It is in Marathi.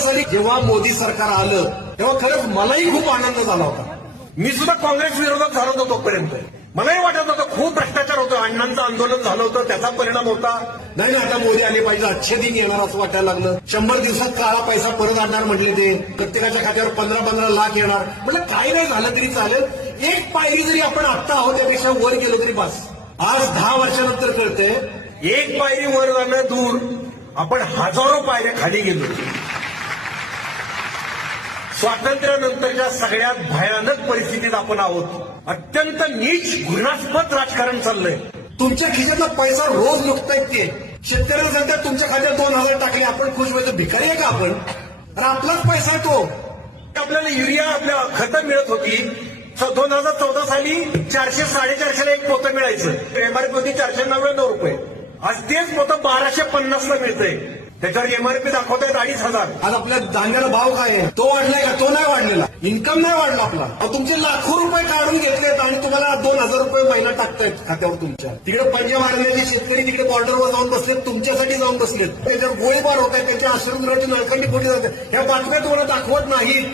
चौदा जेव्हा मोदी सरकार आलं तेव्हा खरंच मलाही खूप आनंद झाला होता. मी सुद्धा काँग्रेस विरोधात झालो होतो तोपर्यंत. मलाही वाटत होतं खूप भ्रष्टाचार होतो अण्णांचं आंदोलन झालं होतं त्याचा परिणाम होता. नाही ना आता मोदी आले पाहिजे अच्छे दिन येणार असं वाटायला लागलं. शंभर दिवसात काळा पैसा परत आणणार म्हटले ते. प्रत्येकाच्या खात्यावर पंधरा पंधरा लाख येणार. म्हणजे काही नाही झालं तरी चालेल. एक पायरी जरी आपण आत्ता आहोत त्यापेक्षा वर गेलो तरी बस. आज दहा वर्षानंतर कळतंय एक पायरी वर जाणं दूर. आपण हजारो पायऱ्या खाली गेलो. स्वातंत्र्यानंतरच्या सगळ्यात भयानक परिस्थितीत आपण आहोत. अत्यंत नीच घृणास्पद राजकारण चाललंय. तुमच्या खिशातला पैसा रोज लुटतायत ते. शेतकऱ्याला सध्या तुमच्या खात्यात दोन हजार टाकले आपण खुश व्हायचं भिकारी आहे का आपण? अरे आपलाच पैसा आहे तो. आपल्याला युरिया आपल्या खतं मिळत होती. दोन हजार चौदा साली चारशे साडेचारशेला एक पोतं मिळायचं. एमआरपी होती चारशे नव्याण्णव रुपये. आज तेच पोतं बाराशे पन्नासला मिळतंय. त्याच्यावर एमआरपी दाखवतायत अडीच हजार. आज आपल्या धान्याला भाव काय आहे? तो वाढलाय का? तो नाही वाढलेला. इन्कम नाही वाढला आपला. तुमचे लाखो रुपये काढून घेतलेत आणि तुम्हाला दोन हजार रुपये महिना टाकतायत खात्यावर तुमच्या. तिकडे पंजाब मारलेले शेतकरी तिकडे बॉर्डरवर जाऊन बसलेत तुमच्यासाठी जाऊन बसलेत. त्याच्यावर गोळीबार होत आहे त्याच्या आश्रमगृहाची नळकंडी पोटी जाते. ह्या बातम्या तुम्हाला दाखवत नाही.